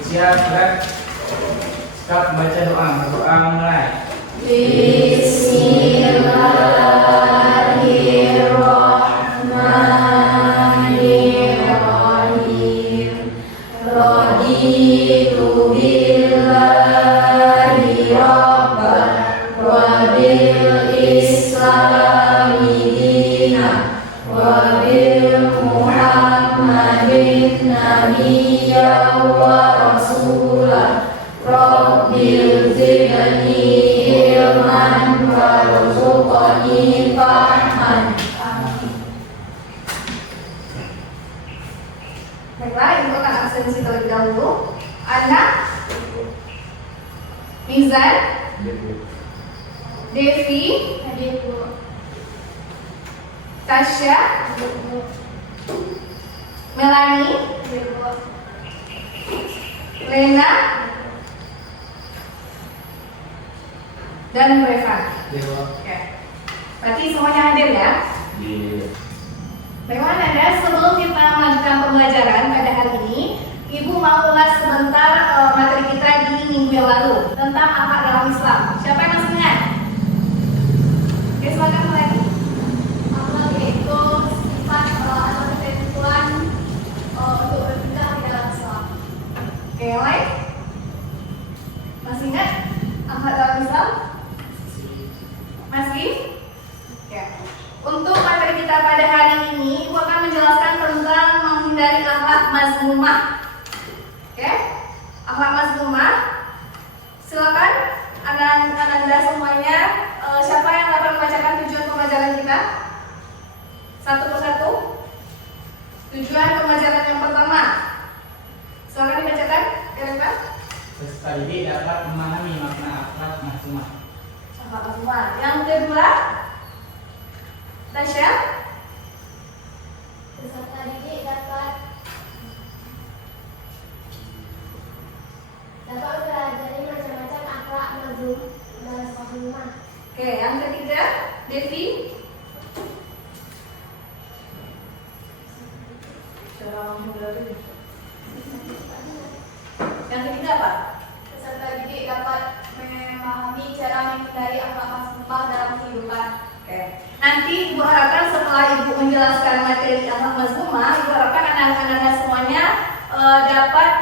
Siap, berat. Stop baca doa. Berdoa mulai. Bismillahirrahmanirrahim. Raditu billahi rabban wa bil islami dinan wa bil muhammadin nabiyyan wa rasulah. Rabbil zidni ilman warzuqni fahman. Baiklah, ibu akan absensi terlebih dahulu. Anak, Mizan, Devi, Tasya, Melani, Lena, dan Reva. Oke. Berarti semuanya hadir ya? Bagaimana Anda? Sebelum kita melanjutkan pembelajaran pada hari ini, Ibu mau ulas sebentar materi kita di minggu yang lalu tentang akhlak dalam Islam. Siapa yang masih ingat? Oke, silakan lagi. Akhlak itu sifat atau ketentuan untuk bertindak di dalam Islam. Oke, yang lain? Masih ingat akhlak dalam Islam? Masih? Oke. Untuk materi kita pada hari ini, Ibu akan menjelaskan tentang menghindari akhlak mazmumah. Oke? Akhlak mazmumah. Silakan Anda semuanya, siapa yang dapat membacakan tujuan pembelajaran kita? Satu persatu. Tujuan pembelajaran yang pertama. Silakan dibacakan, Reva. Peserta didik dapat memahami makna akhlak mazmumah. Akhlak mazmumah. Yang kedua, Tasya. Peserta didik dapat mempelajari macam-macam akhlak mazmum dalam sekolah rumah. Oke, yang ketiga, Devi. Yang ketiga apa? Peserta didik dapat memahami cara menghindari akhlak mazmum dalam kehidupan. Oke. Nanti Ibu harapkan setelah Ibu menjelaskan materi akhlak mazmumah, Ibu harapkan anak-anak semuanya dapat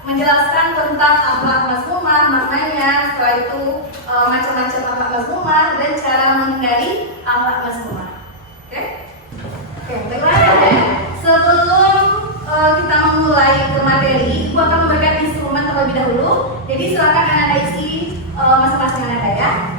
menjelaskan tentang akhlak mazmumah, maknanya, setelah itu macam-macam akhlak mazmumah dan cara menghindari akhlak mazmumah. Oke? Oke, baiklah ya. Sebelum kita memulai ke materi, Ibu akan memberikan instrumen terlebih dahulu. Jadi silakan anak-anak isi masing-masing anak ya.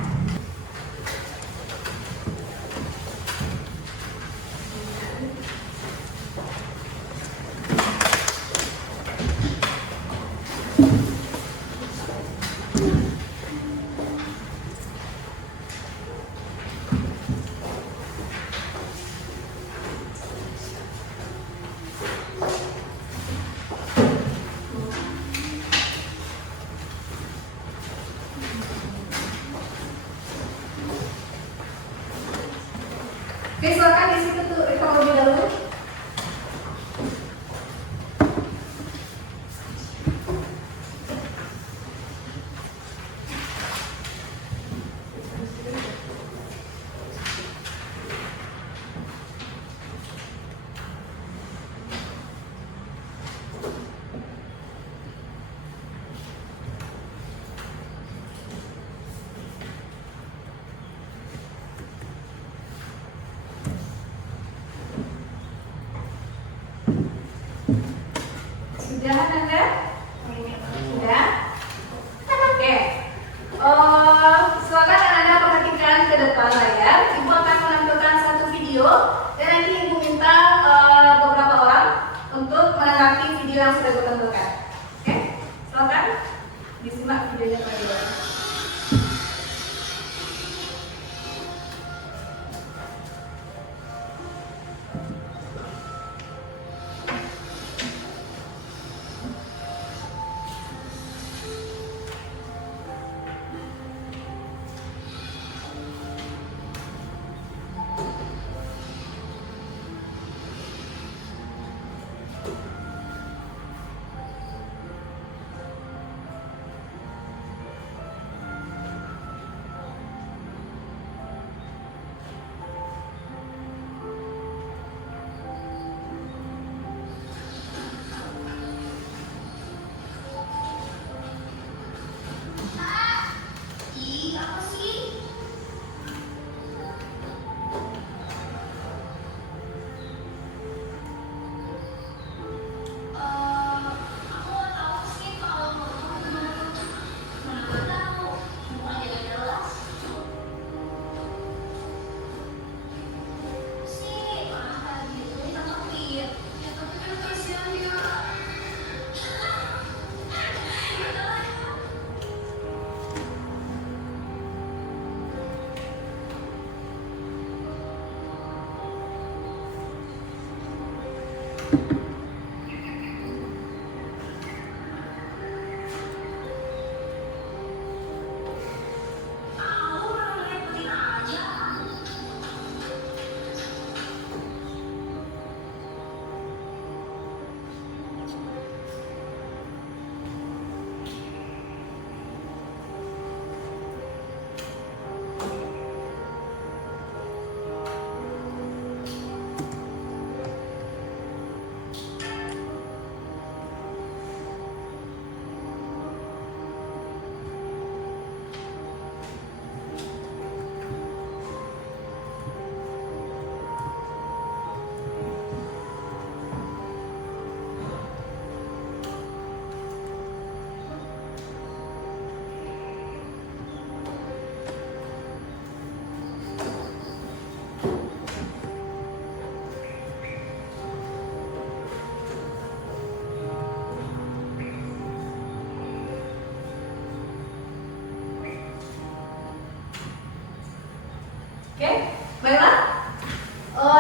Oke, silakan di situ tuh terlebih dahulu. Sudah Anda? Sudah? Oke. Silakan Anda perhatikan ke depan layar. Ibu akan menampilkan satu video dan nanti Ibu minta beberapa orang untuk menanggapi video yang sudah Ibu tampilkan. Oke? Silakan disimak videonya terlebih dahulu.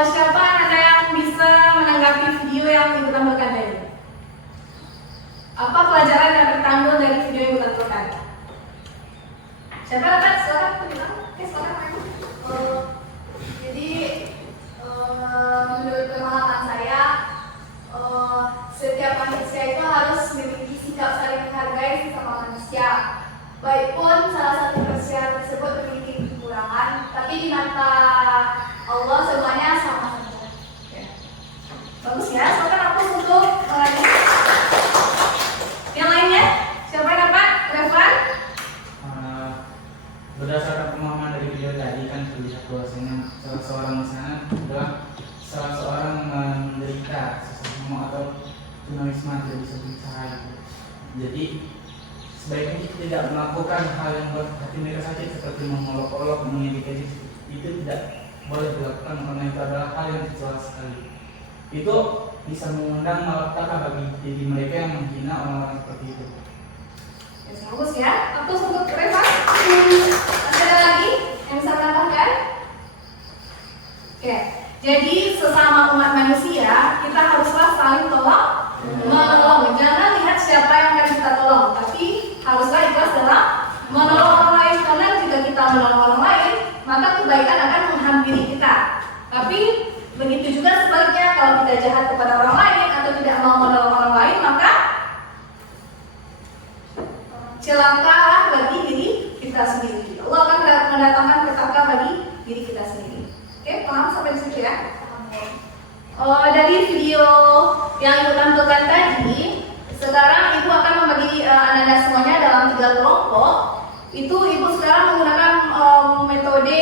Siapa Anda yang bisa menanggapi video yang Ibu tampilkan tadi? Apa pelajaran yang terkandung dari video yang Ibu tampilkan? Siapa dapat? Silakan bilang. Oke, silakan Ibu. Jadi menurut pemahaman saya, setiap manusia itu harus memiliki sikap saling menghargai sesama manusia. Baik pun salah satu manusia tersebut memiliki kekurangan, tapi di mata Allah semuanya sama saja. Bagus ya, silakan hapus untuk yang lainnya. Siapa yang dapat? Revan? Berdasarkan pemahaman dari video tadi kan terlihat bahwasanya salah seorang misalnya adalah salah seorang menderita sesuatu atau tunawisma tidak bisa bicara. Jadi sebaiknya kita tidak melakukan hal yang membuat hati mereka sakit seperti mengolok-olok, mengedikasi. Itu tidak boleh dilakukan karena itu adalah hal yang tercela sekali. Itu bisa mengundang malapetaka bagi diri mereka yang menghina orang-orang seperti itu. Bagus ya, hapus untuk Revan. Ada lagi yang bisa menambahkan? Oke, jadi sesama umat manusia kita haruslah saling tolong menolong. Jangan lihat siapa yang akan kita tolong, tapi haruslah ikhlas dalam menolong orang lain. Karena jika kita menolong orang lain, maka kebaikan akan menghampiri kita. Tapi begitu juga sebaliknya, kalau kita jahat kepada orang lain atau tidak mau menolong orang lain, maka celakalah bagi diri kita sendiri. Allah akan mendatangkan petaka bagi diri kita sendiri. Oke, paham sampai di situ ya? Dari video yang Ibu tampilkan tadi, sekarang Ibu akan membagi Anda semuanya dalam 3 kelompok. Itu Ibu sekarang menggunakan metode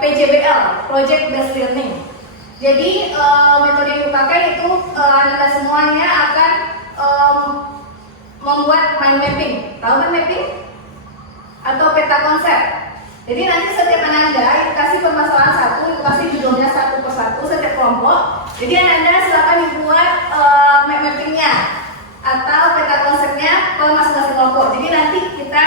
PJBL, Project Based Learning. Jadi metode yang dipakai itu Anda semuanya akan membuat mind mapping. Tahu mind mapping? Atau peta konsep. Jadi nanti setiap Anda kasih permasalahan satu, kasih judulnya satu persatu setiap kelompok. Jadi Anda silakan dibuat mind mappingnya atau peta konsepnya ke masing-masing kelompok. Jadi nanti kita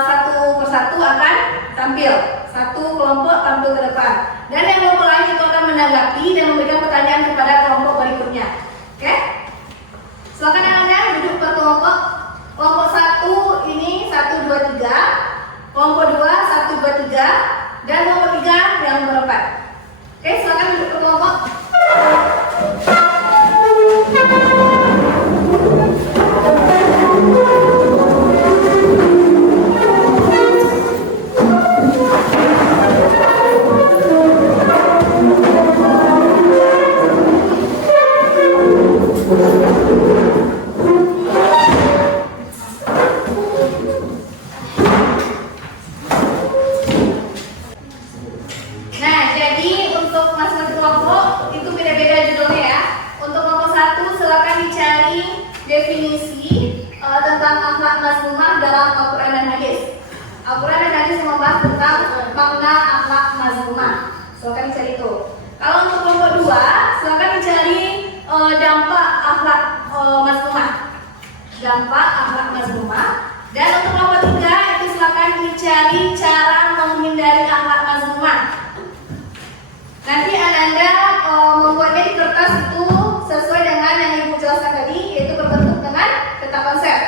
satu persatu akan tampil. Satu kelompok tampil ke depan. Dan yang kelompok lain itu akan menanggapi dan memberikan pertanyaan kepada kelompok berikutnya. Oke? Silakan Anda duduk per kelompok. Kelompok 1 ini 1, 2, 3. Kelompok 2 1, 2, 3. Dan kelompok 3 yang berempat. Oke, silakan duduk per kelompok. Dampak akhlak mazmumah. Dan untuk kelompok 3 itu silakan dicari cara menghindari akhlak mazmumah. Nanti Anda membuatnya di kertas itu sesuai dengan yang Ibu jelaskan tadi, yaitu berbentuk dengan peta konsep.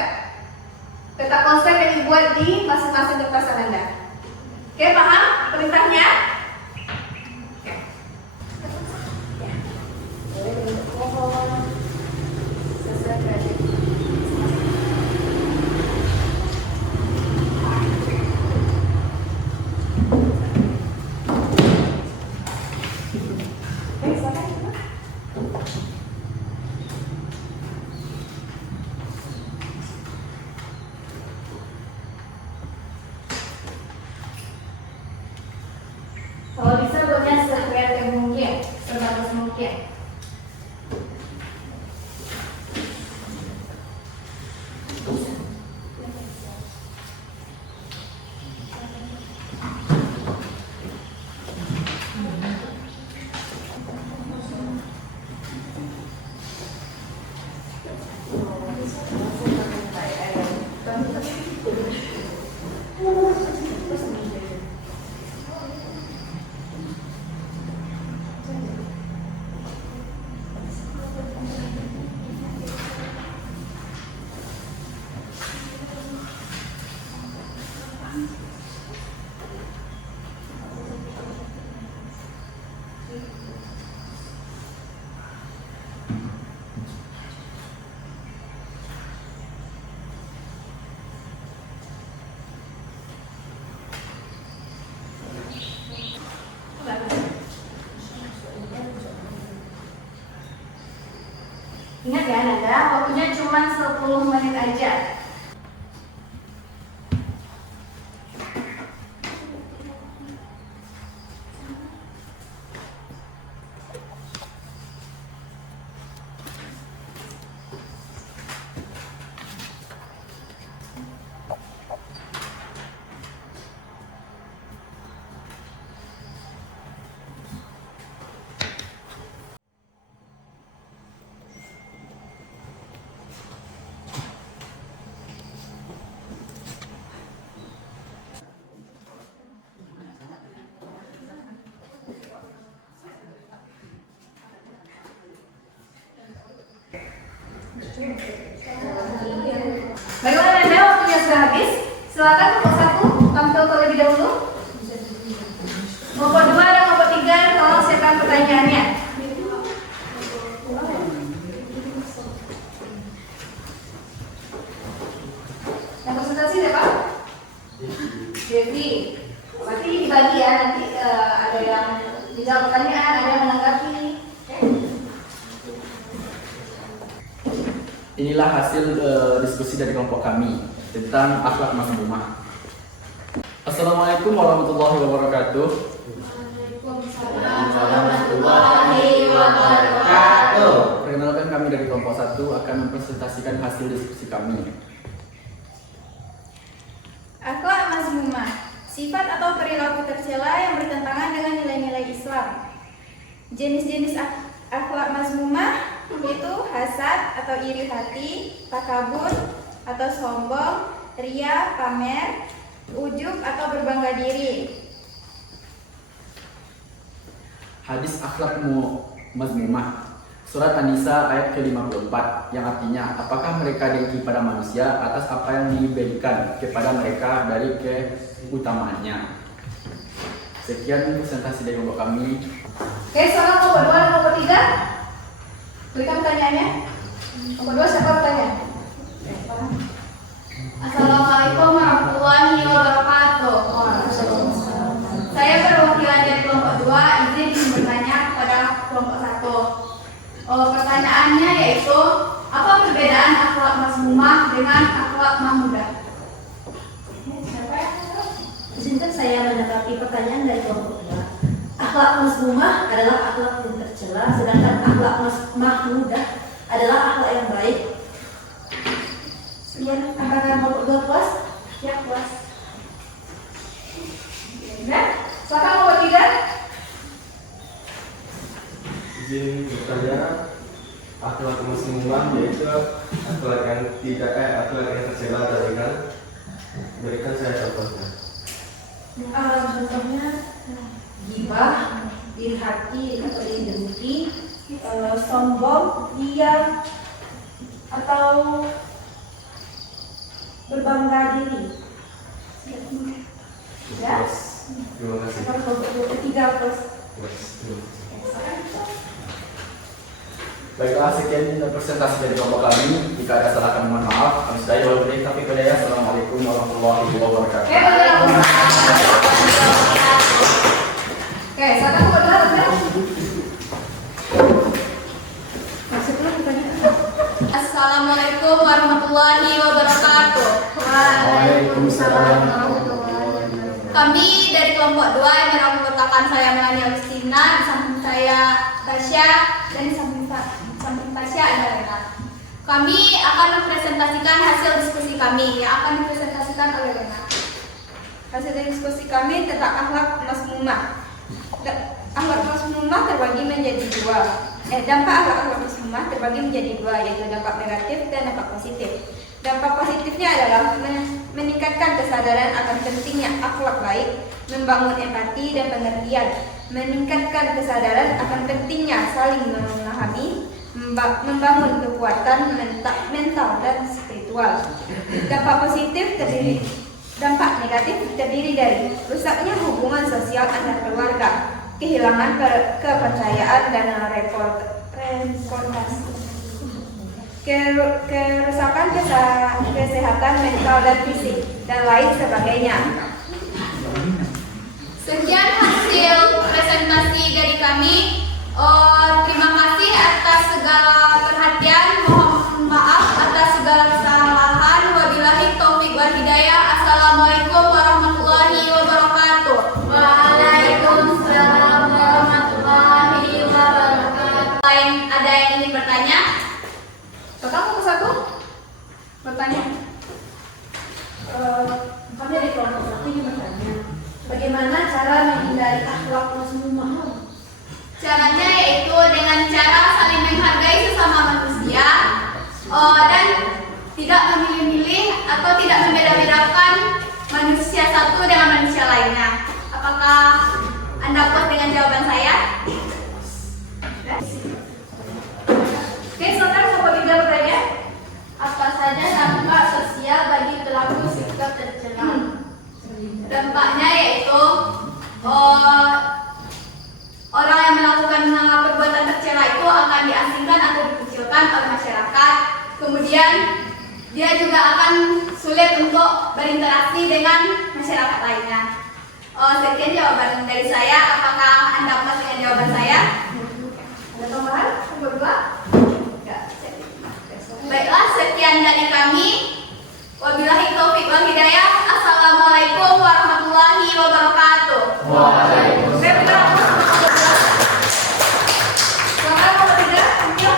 Peta konsep yang dibuat di masing-masing kertas Anda. Oke, paham perintahnya? Oke. Boleh bentuk pohon sesuai dengan kalau bisa buatnya sekreatif mungkin, sebagus mungkin. ya Nanda. Waktunya cuma 10 menit aja. Baiklah Nanda, waktunya sudah habis. Silakan kelompok 1 tampil terlebih dahulu. Kelompok 2 dan kelompok 3 tolong siapkan pertanyaannya. Yang presentasi siapa? Devi. Berarti dibagi ya, nanti ada yang dijawab pertanyaan, ada yang menanggapi. Inilah hasil diskusi dari kelompok kami tentang akhlak mazmumah. Assalamualaikum warahmatullahi wabarakatuh. Perkenalkan, kami dari kelompok 1 akan mempresentasikan hasil diskusi kami. Akhlak mazmumah, sifat atau perilaku tercela yang bertentangan dengan nilai-nilai Islam. Jenis-jenis akhlak mazmumah yaitu hasad atau iri hati, takabur atau sombong, ria, pamer, ujub atau berbangga diri. Hadis akhlak mazmumah, surat An-Nisa ayat ke-54, yang artinya, apakah mereka dengki pada manusia atas apa yang diberikan kepada mereka dari keutamaannya. Sekian presentasi dari kelompok kami. Oke, sekarang kelompok 2 dan kelompok 3. Berikan pertanyaannya. Kelompok 2 siapa bertanya? Assalamualaikum warahmatullahi wabarakatuh. Saya perwakilan dari kelompok 2 izin bertanya kepada kelompok 1. Pertanyaannya yaitu, apa perbedaan akhlak mazmumah dengan akhlak mahmudah? Izinkan saya menanggapi pertanyaan dari kelompok 2. Akhlak mazmumah adalah akhlak yang tercela, sedangkan akhlak mahmudah adalah akhlak yang baik. Sekian, apakah kelompok 2 puas? Ya, puas. Nah, silakan kelompok 3. Izin bertanya, akhlak mazmumah yaitu akhlak yang tidak akhlak yang tercela dari kan. Berikan saya contohnya. Contohnya ghibah, iri hati atau iri dengki, sombong, ria, atau berbangga diri. Ya. Terima kasih. Sekarang kelompok 3 puas. Baiklah, sekian presentasi dari kelompok kami. Jika ada salah kami mohon maaf. Kami sudah wal tapi kedaya. Assalamualaikum warahmatullahi wabarakatuh. Oke, sekarang kelompok 2 bertanya. Assalamualaikum warahmatullahi wabarakatuh. Waalaikumsalam. Kami dari kelompok 2 yang beranggotakan saya Melani Agustina, di samping saya Tasya, dan di samping Tasya ada Rena. Kami akan mempresentasikan hasil diskusi kami yang akan dipresentasikan oleh Rena. Hasil diskusi kami tentang akhlak mazmumah. Akhlak mazmumah terbagi menjadi dua. Dampak akhlak mazmumah terbagi menjadi dua, yaitu dampak negatif dan dampak positif. Dampak positifnya adalah meningkatkan kesadaran akan pentingnya akhlak baik, membangun empati dan pengertian, meningkatkan kesadaran akan pentingnya saling memahami, membangun kekuatan mental dan spiritual. Dampak negatif terdiri dari rusaknya hubungan sosial antar keluarga, kehilangan kepercayaan dan reputasi, kerusakan kesehatan mental dan fisik, dan lain sebagainya. Sekian hasil presentasi dari kami. Terima kasih atas segala perhatian. Mohon satu bertanya. Kami dari kelompok satu ini bertanya, bagaimana cara menghindari akhlak mazmumah? Caranya yaitu dengan cara saling menghargai sesama manusia dan tidak memilih-milih atau tidak membeda-bedakan manusia satu dengan manusia lainnya. Apakah Anda puas dengan jawaban saya? Oke, silakan Sobat Tiga bertanya. Apa saja dampak sosial bagi pelaku sikap tercela? Dampaknya yaitu orang yang melakukan perbuatan tercela itu akan diasingkan atau dikucilkan oleh masyarakat. Kemudian dia juga akan sulit untuk berinteraksi dengan masyarakat lainnya. Sekian jawaban dari saya. Apakah Anda puas dengan jawaban saya? Ada tambahan? Nomor 2? Baiklah, sekian dari kami. Wabillahi taufiq wal hidayah. Assalamualaikum warahmatullahi wabarakatuh. Waalaikumsalam. Saya minta nomor 12. Silakan nomor 3. Ayo.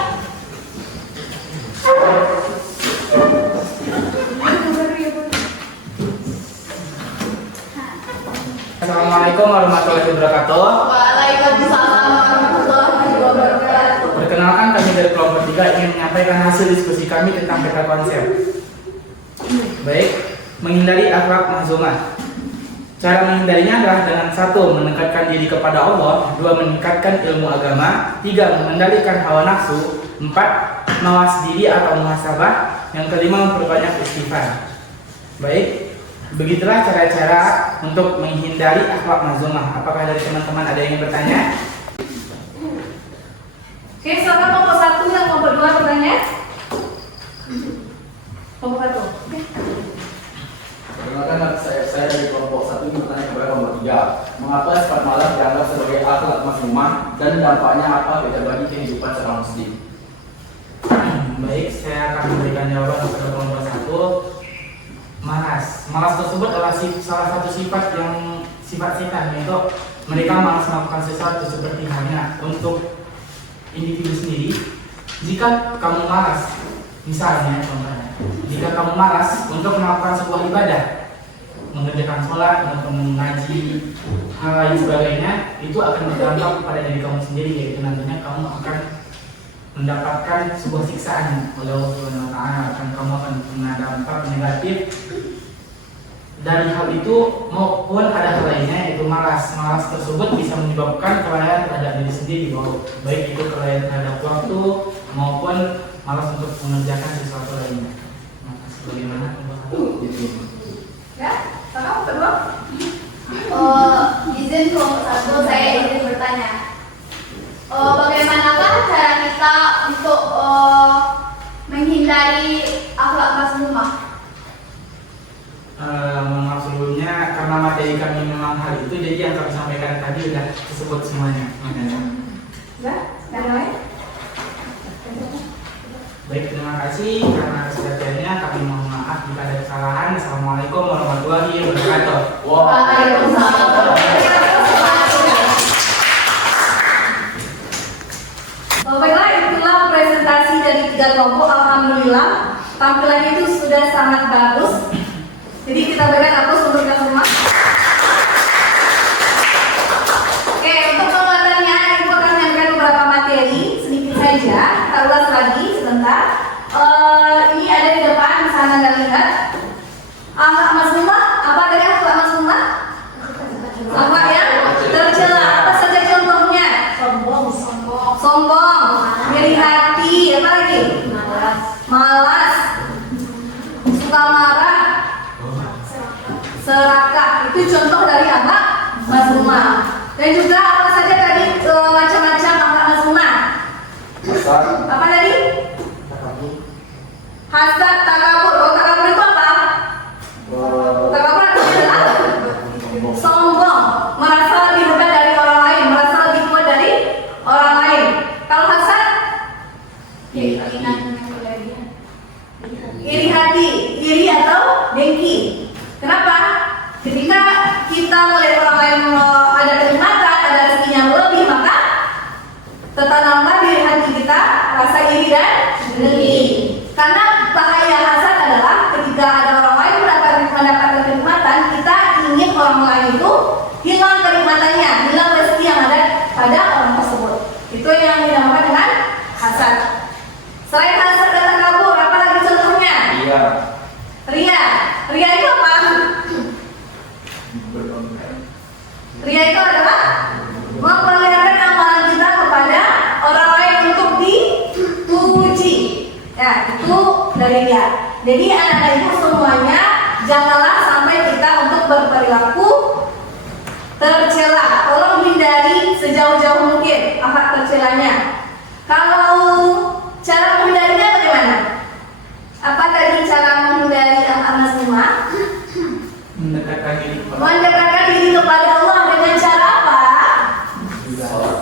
Assalamualaikum warahmatullahi wabarakatuh. Waalaikumsalam warahmatullahi wabarakatuh. Perkenalkan, kami dari kelompok 3 ingin menyampaikan hasil diskusi kami tentang peta konsep. Baik, menghindari akhlak mazmumah. Cara menghindarinya adalah dengan 1. Mendekatkan diri kepada Allah, 2. Meningkatkan ilmu agama, 3. Mengendalikan hawa nafsu, 4. Mawas diri atau muhasabah, yang kelima memperbanyak istighfar. Baik, begitulah cara-cara untuk menghindari akhlak mazmumah. Apakah dari teman-teman ada yang ingin bertanya? Oke, silakan nomor 1 dan nomor 2 bertanya. Nomor 1. Perkenalkan, saya dari kelompok 1 ini bertanya kepada kelompok 3. Mengapa sifat malas dianggap sebagai akhlak mazmumah dan dampaknya apa bagi kehidupan seorang muslim? Baik, saya akan memberikan jawaban kepada kelompok 1. Malas tersebut adalah salah satu sifat setan, yaitu mereka malas melakukan sesuatu seperti halnya untuk individu sendiri. Jika kamu malas, misalnya contohnya, jika kamu malas untuk melakukan sebuah ibadah, mengerjakan sholat, untuk mengaji, hal lain sebagainya, itu akan berdampak pada diri kamu sendiri, yaitu nantinya kamu akan mendapatkan sebuah siksaan oleh Allah Subhanahu wa Ta'ala, akan kamu akan kena dampak negatif dari hal itu maupun ada hal lainnya, yaitu malas. Malas tersebut bisa menyebabkan kelalaian terhadap diri sendiri, baik itu kelalaian terhadap waktu maupun malas untuk mengerjakan sesuatu lainnya. Bagaimana? Ya, sekarang kedua. Izin kelompok 1, saya izin bertanya. Bagaimanakah cara kita untuk menghindari akhlak mazmumah? Maaf sebelumnya, karena materi kami memang hal itu, jadi yang kami sampaikan tadi sudah disebut semuanya. Ya, yang lain. Baik, terima kasih karena kesediaannya. Kami mohon maaf jika ada kesalahan. Assalamualaikum warahmatullahi wabarakatuh. Waalaikumsalam. Baiklah, itulah presentasi dari 3 kelompok. Alhamdulillah, tampilannya itu sudah sangat bagus. Jadi kita berikan aplaus untuk yang semua. Oke, untuk penguatannya, Ibu akan menyampaikan beberapa materi sedikit saja. Kita ulas lagi sebentar. Ini ada di depan, di sana Anda lihat. Akhlak mazmumah, apa dari akhlak mazmumah? Akhlak yang tercela. Apa saja contohnya? Sombong, iri hati, apa lagi? Malas, suka marah, serakah. Itu contoh dari akhlak mazmumah. Dan juga apa saja tadi macam-macam akhlak mazmumah? Apa tadi? Hasad, takabur. Oh, takabur itu apa? Takabur adalah sombong, merasa lebih hebat dari orang lain, merasa lebih kuat dari orang lain. Kalau hasad, iri hati, iri atau dengki. Kenapa? Ketika kita melihat orang lain ada kenikmatan, ada rezeki yang lebih, maka tertanamlah di hati kita rasa iri dan dengki. dia. Jadi anak-anak ibu semuanya janganlah sampai kita untuk berperilaku tercela. Tolong hindari sejauh-jauh mungkin akhlak tercelanya. Kalau cara menghindarinya bagaimana? Apa tadi cara menghindari akhlak mazmumah? Mendekatkan diri kepada Mendekatkan diri kepada Allah dengan cara apa? sholat.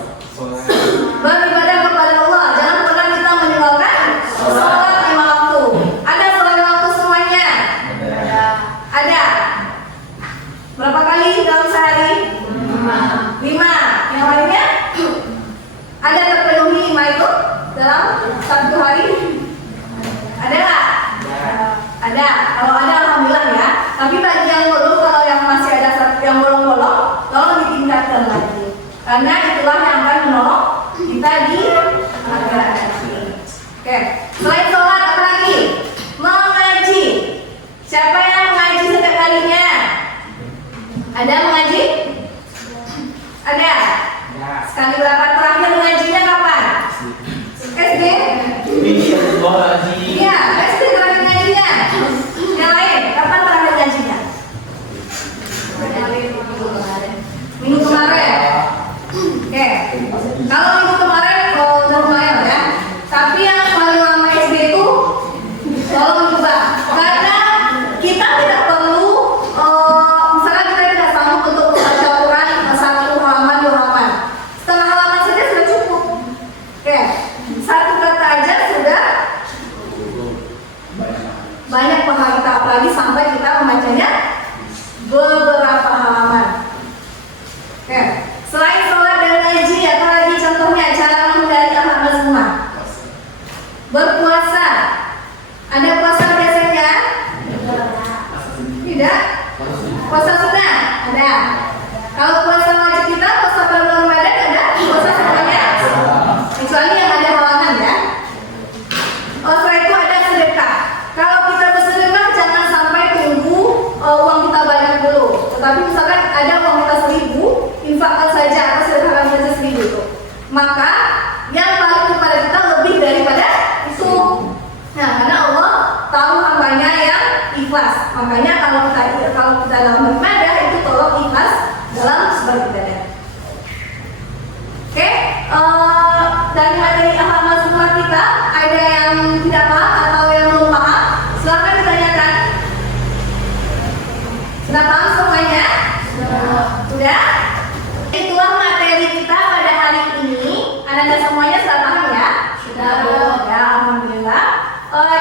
Beribadah kepada Allah. Jangan pernah kita meninggalkan sholat 5 waktu. Ada sholat 5 waktu semuanya? Ada. Berapa kali dalam sehari? 5. Yang lainnya? Ada terpenuhi 5 itu dalam satu hari? Ada nggak? Ada. Kalau ada alhamdulillah ya. Tapi bagi yang belum, kalau yang masih ada yang bolong-bolong, tolong ditingkatkan lagi. Karena itulah yang akan menolong kita di akhirat nanti. Oke. Selain sholat apa lagi? Mengaji. Siapa yang mengaji setiap harinya? Ada mengaji? Ada. Ya. Sekali berapa? Terakhir mengajinya kapan? SD? Iya, SD terakhir ngajinya. Yang lain, kapan terakhir ngajinya? Minggu kemarin. Oke. Kalau minggu kemarin udah lumayan ya. Tapi yang paling lama SD itu tolong diubah. Karena kita tidak perlu misalnya kita tidak sanggup untuk membaca Quran 1 halaman 2 halaman. Setengah halaman saja sudah cukup. Oke. Satu kata aja sudah banyak pahala kita, apalagi sampai kita membacanya beberapa halaman. Oke. Selain sholat dan ngaji, apa lagi contohnya cara menghindari akhlak mazmumah? Berpuasa. Ada puasa biasanya? Tidak. Puasa sunnah? Ada. Kalau puasa wajib kita, puasa bulan Ramadan ada? Puasa semuanya? Kecuali yang ada halangan ya. Setelah itu ada sedekah. Kalau kita bersedekah jangan sampai tunggu uang kita banyak dulu. Tetapi misalkan ada uang kita 1.000, infakkan saja atau sedekahkan saja 1.000 itu. Maka yang balik kepada kita lebih daripada itu. Nah, karena Allah tahu hambanya yang ikhlas. Makanya kalau kita dalam beribadah itu tolong ikhlas dalam beribadah. Oke, dari materi akhlak mazmumah kita ada yang tidak paham atau yang belum paham? Silakan ditanyakan. Sudah paham semuanya? Sudah? Itulah materi kita pada hari ini. Anak-anak semuanya sudah paham ya? Sudah. Ya, alhamdulillah.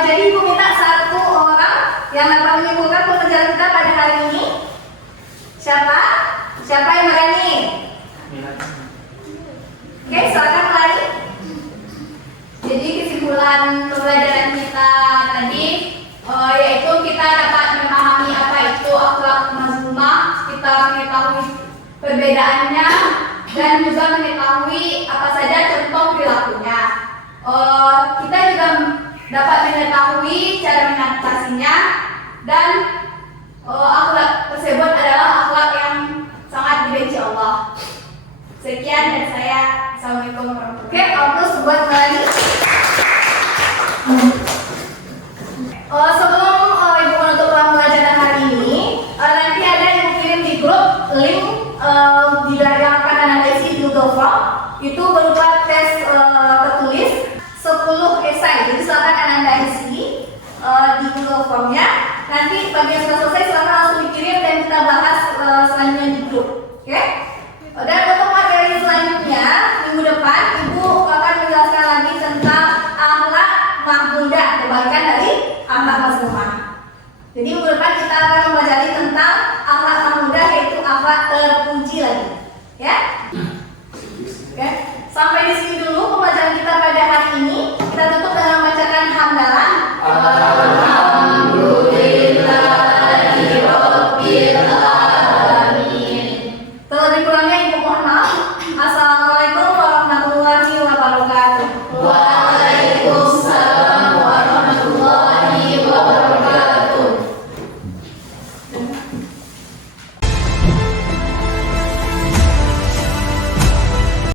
Jadi ibu minta 1 orang yang dapat menyimpulkan pembelajaran kita pada hari ini. Siapa? Siapa yang berani? Oke, silakan mulai. Jadi kesimpulan pembelajaran kita tadi yaitu kita dapat memahami apa itu akhlak mazmumah, kita mengetahui perbedaannya dan juga mengetahui apa saja contoh perilakunya. Kita juga dapat mengetahui cara mengatasinya dan akhlak tersebut adalah akhlak yang sangat dibenci Allah. Sekian dari saya. Assalamualaikum warahmatullahi Oke, Opus buat lagi. Sebelum ibu menutup pembelajaran hari ini, nanti ada ibu kirim di grup link yang akan anda isi di Google Form. Itu berupa tes tertulis 10 esai. Jadi silakan anda isi di Google Formnya. Nanti bagi yang sudah selesai silakan langsung dikirim dan kita bahas selanjutnya di grup. Oke? Dan untuk materi selanjutnya minggu depan ibu akan menjelaskan lagi tentang akhlak mahmudah, kebalikan dari akhlak mazmumah. Jadi minggu depan kita akan mempelajari tentang akhlak mahmudah, yaitu akhlak terpuji lagi. Ya? Oke. Sampai di sini